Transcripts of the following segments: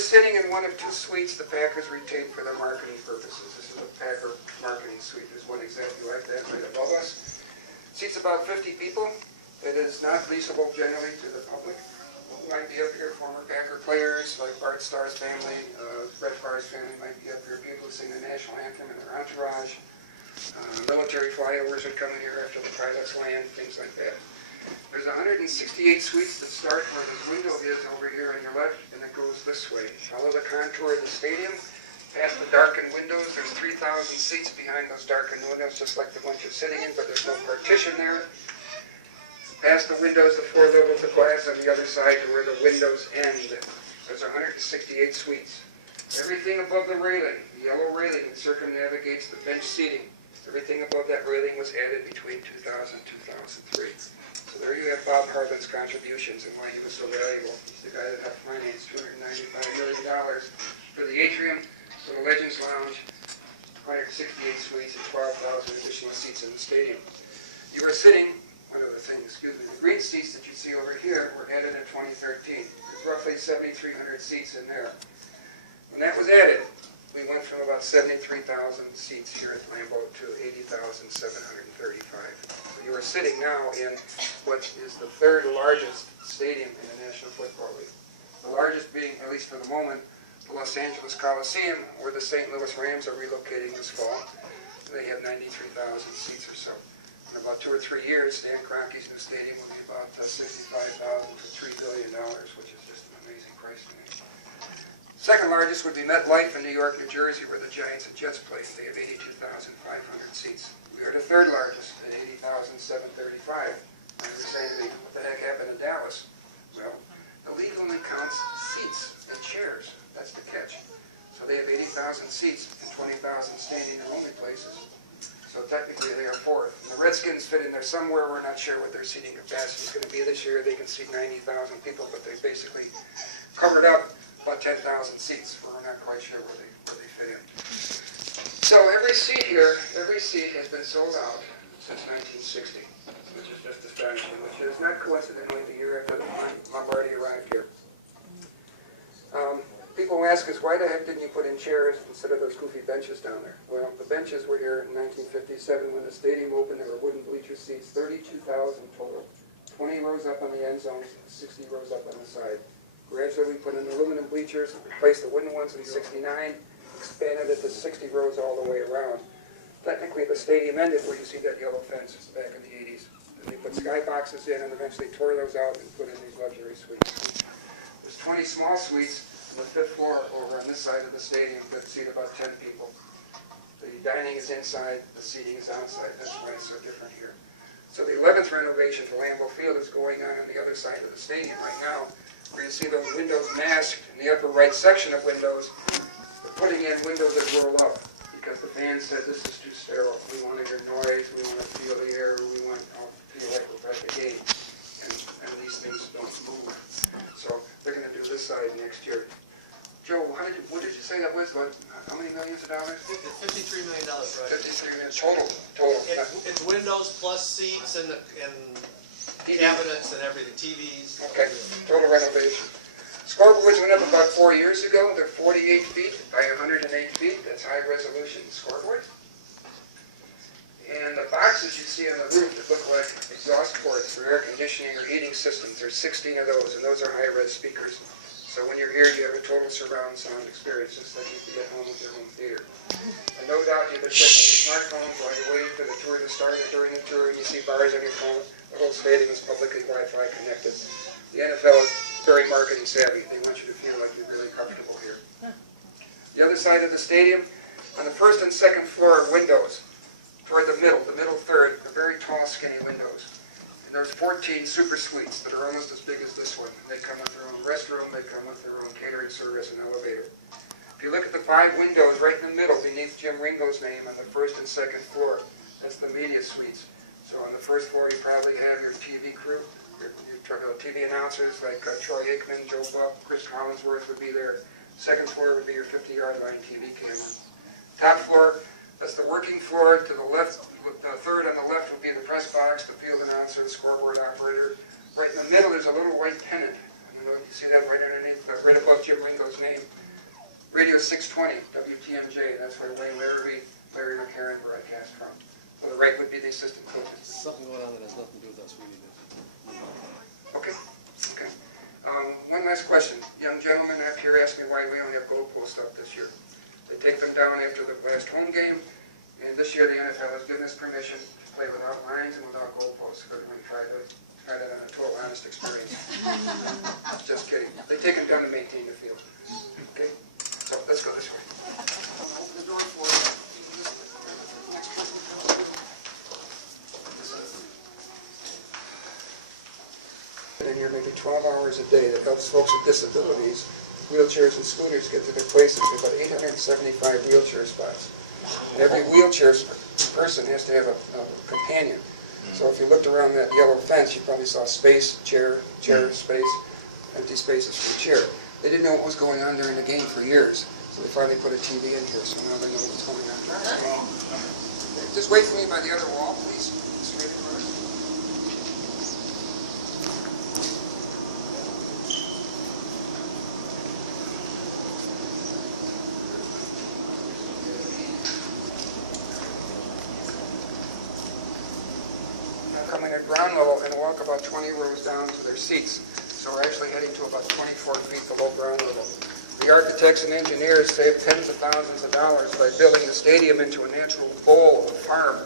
are sitting in one of two suites the Packers retain for their marketing purposes. This is a Packer marketing suite. There's one exactly like that right above us. Seats about 50 people. It is not leasable generally to the public. Might be up here, former Packer players like Bart Starr's family, Brett Favre's family might be up here. People who sing the national anthem in their entourage. Military flyovers would come in here after the pilots land, things like that. There's 168 suites that start where this window is over here on your left, and it goes this way. Follow the contour of the stadium, past the darkened windows. There's 3,000 seats behind those darkened windows, just like the ones you're sitting in, but there's no partition there. Past the windows, the 4 levels of glass on the other side to where the windows end. There's 168 suites. Everything above the railing, the yellow railing that circumnavigates the bench seating, everything above that railing was added between 2000 and 2003. So there you have Bob Harlan's contributions and why he was so valuable. He's the guy that helped finance $295 million for the atrium, for the Legends Lounge, 168 suites and 12,000 additional seats in the stadium. You are sitting, one other thing, excuse me, the green seats that you see over here were added in 2013. There's roughly 7,300 seats in there. When that was added, we went from about 73,000 seats here at Lambeau to 80,735. So you are sitting now in what is the 3rd largest stadium in the National Football League. The largest being, at least for the moment, the Los Angeles Coliseum, where the St. Louis Rams are relocating this fall. They have 93,000 seats or so. In about 2 or 3 years, Stan Kroenke's new stadium will be about $65,000 to $3 billion, which is just an amazing price to me. Second largest would be MetLife in New York, New Jersey, where the Giants and Jets play. They have 82,500 seats. We are the 3rd largest at 80,735. And you're saying to me, what the heck happened in Dallas? Well, the league only counts seats and chairs. That's the catch. So they have 80,000 seats and 20,000 standing and only places. So technically they are 4th. And the Redskins fit in there somewhere. We're not sure what their seating capacity is going to be this year. They can seat 90,000 people, but they basically covered up about 10,000 seats. We're not quite sure where they fit in. So every seat here, has been sold out since 1960, which is just astonishing, which is not coincidentally the year after the Lombardi arrived here. People ask us, why the heck didn't you put in chairs instead of those goofy benches down there? Well, the benches were here in 1957 when the stadium opened. There were wooden bleacher seats, 32,000 total. 20 rows up on the end zones, 60 rows up on the side. Gradually, we put in aluminum bleachers, replaced the wooden ones in '69, expanded it to 60 rows all the way around. Technically, the stadium ended where you see that yellow fence back in the 80s. Then they put skyboxes in and eventually tore those out and put in these luxury suites. There's 20 small suites on the 5th floor over on this side of the stadium that seat about 10 people. The dining is inside, the seating is outside. That's why it's so different here. So the 11th renovation to Lambeau Field is going on the other side of the stadium right now, where you see those windows masked in the upper right section of windows. We're putting in windows that roll up because the fans said this is too sterile. We want to hear noise, we want to feel the air, we want to feel like we're at the game. And these things don't move. So they're going to do this side next year. Joe, what did you say that was? How many millions of dollars? $53 million, right? 53 million total. It's windows plus seats and cabinets and everything, TVs. Okay, total renovation. Scoreboards went up about 4 years ago. They're 48 feet by 108 feet. That's high resolution scoreboard. And the boxes you see on the roof that look like exhaust ports for air conditioning or heating systems, there's 16 of those, and those are high-res speakers. So when you're here, you have a total surround sound experience, just like you could at home with your home theater. And no doubt you've been checking your smartphones while you're waiting for the tour to start, or during the tour, and you see bars on your phone. The whole stadium is publicly Wi-Fi connected. The NFL is very marketing savvy. They want you to feel like you're really comfortable here. The other side of the stadium, on the 1st and 2nd floor are windows. Toward the middle 3rd, are very tall, skinny windows. And there's 14 super suites that are almost as big as this one. They come with their own restroom, they come with their own catering service and elevator. If you look at the 5 windows right in the middle beneath Jim Ringo's name on the 1st and 2nd floor, that's the media suites. So on the 1st floor you probably have your TV crew, your TV announcers like Troy Aikman, Joe Buck, Chris Collinsworth would be there. 2nd floor would be your 50-yard line TV camera. Top floor, that's the working floor. To the left, the 3rd on the left would be the press box, the field announcer, the scoreboard operator. Right in the middle is a little white pennant. You see that right underneath, right above spelled Jim Ringo's name. Radio 620, WTMJ, that's where Wayne Larrabee, Larry McCarran broadcast from. So the right would be the assistant coaches. Something going on that has nothing to do with us, we need to. Okay, okay. One last question. Young gentleman up here asked me why we only have goalposts up this year. They take them down after the last home game, and this year the NFL has given us permission to play without lines and without goalposts, because we're going to try that on a total honest experience. Just kidding. They take them down to maintain the field. Okay? So let's go this way. Open the door for you. In here maybe 12 hours a day that helps folks with disabilities, wheelchairs and scooters get to their places. We have about 875 wheelchair spots. And every wheelchair person has to have a companion. So if you looked around that yellow fence, you probably saw space, chair, space, empty spaces for the chair. They didn't know what was going on during the game for years. So they finally put a TV in here, so now they know what's going on. Just wait for me by the other wall, please. Straight across. Coming at ground level and walk about 20 rows down to their seats. So we're actually heading to about 24 feet below ground level. The architects and engineers saved tens of thousands of dollars by building the stadium into a natural bowl of a farm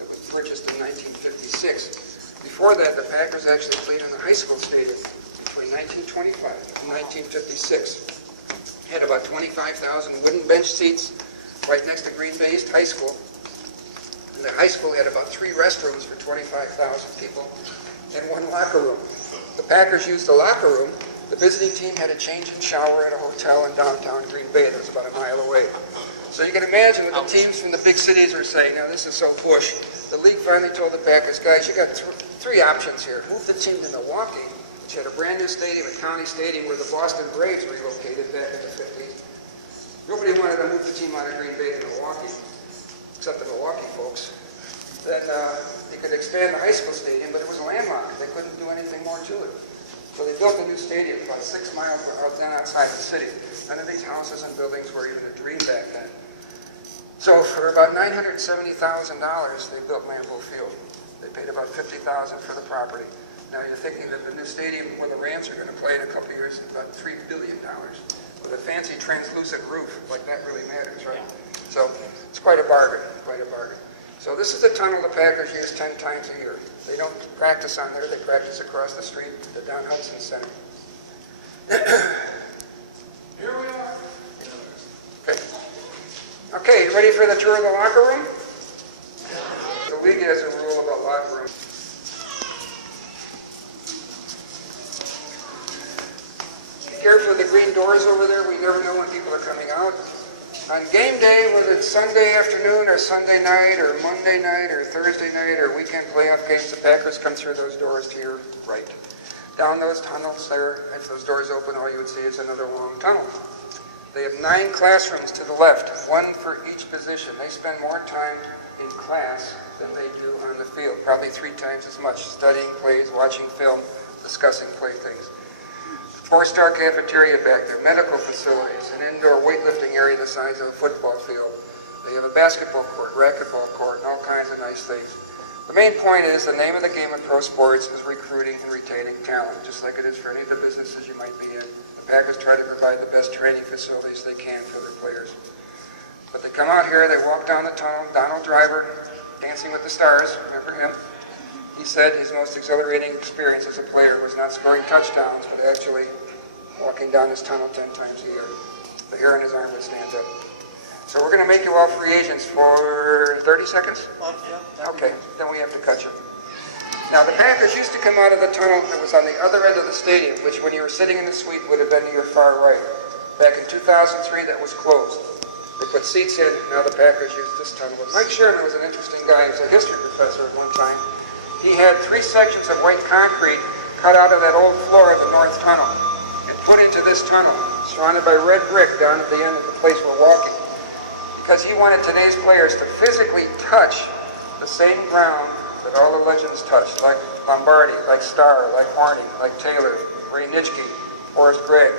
that was purchased in 1956. Before that, the Packers actually played in the high school stadium between 1925 and 1956. Had about 25,000 wooden bench seats right next to Green Bay East High School. And the high school had about 3 restrooms for 25,000 people and 1 locker room. The Packers used the locker room. The visiting team had a change and shower at a hotel in downtown Green Bay that was about a mile away. So you can imagine what the teams from the big cities were saying, now this is so bush. The league finally told the Packers, guys, you got 3 options here. Move the team to Milwaukee, which had a brand new stadium, a county stadium where the Boston Braves relocated back in the 50s. Nobody wanted to move the team out of Green Bay to Milwaukee, except the Milwaukee folks. Then they could expand the high school stadium, but it was landlocked. They couldn't do anything more to it. So they built a new stadium about 6 miles outside the city. None of these houses and buildings were even a dream back then. So for about $970,000, they built Lambeau Field. They paid about $50,000 for the property. Now you're thinking that the new stadium where the Rams are going to play in a couple of years is about $3 billion with a fancy translucent roof. Like that really matters, right? So it's quite a bargain, quite a bargain. So this is the tunnel the Packers use 10 times a year. They don't practice on there, they practice across the street at the Don Hudson Center. Here we are. Okay. Okay, you ready for the tour of the locker room? The league has a rule about locker room. Be careful of the green doors over there, we never know when people are coming out. On game day, whether it's Sunday afternoon or Sunday night or Monday night or Thursday night or weekend playoff games, the Packers come through those doors to your right. Down those tunnels there, if those doors open, all you would see is another long tunnel. They have 9 classrooms to the left, 1 for each position. They spend more time in class than they do on the field, probably 3 times as much, studying plays, watching film, discussing play things. 4-star cafeteria back there, medical facilities, an indoor weightlifting area the size of a football field. They have a basketball court, racquetball court, and all kinds of nice things. The main point is the name of the game in pro sports is recruiting and retaining talent, just like it is for any of the businesses you might be in. The Packers try to provide the best training facilities they can for their players. But they come out here, they walk down the tunnel, Donald Driver, Dancing with the Stars, remember him? He said his most exhilarating experience as a player was not scoring touchdowns, but actually walking down this tunnel 10 times a year. The hair on his arm would stand up. So we're going to make you all free agents for 30 seconds? Okay, then we have to cut you. Now the Packers used to come out of the tunnel that was on the other end of the stadium, which when you were sitting in the suite would have been to your far right. Back in 2003 that was closed. They put seats in, now the Packers used this tunnel. But Mike Sherman was an interesting guy. He was a history professor at one time. He had 3 sections of white concrete cut out of that old floor of the north tunnel and put into this tunnel, surrounded by red brick down at the end of the place we're walking. Because he wanted today's players to physically touch the same ground that all the legends touched, like Lombardi, like Starr, like Horney, like Taylor, Ray Nitschke, Forrest Gregg.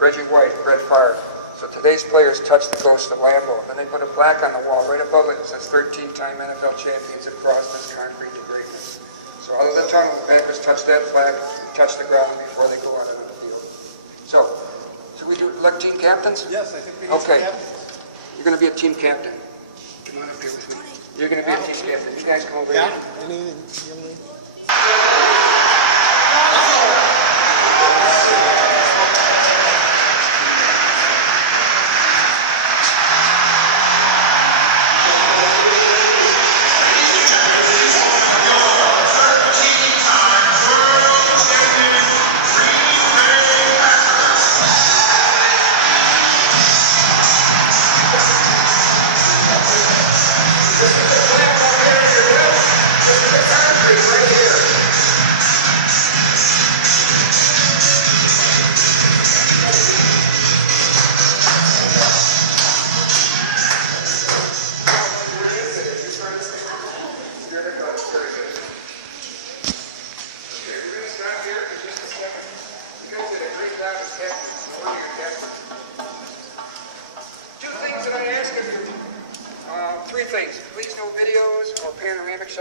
Reggie White, Brett Favre. So today's players touch the ghost of Lambeau. Then they put a plaque on the wall right above it that says 13-time NFL champions have crossed this concrete to greatness. So other than tunnel, the Packers touch that plaque, touch the ground before they go out on the field. So we do elect team captains? Yes, I think we need Okay. some captains. You're going to be a team captain. Come on up here with me. You're going to be a team captain. You guys come over Yeah. here. Three things. Please no videos or panoramic shots.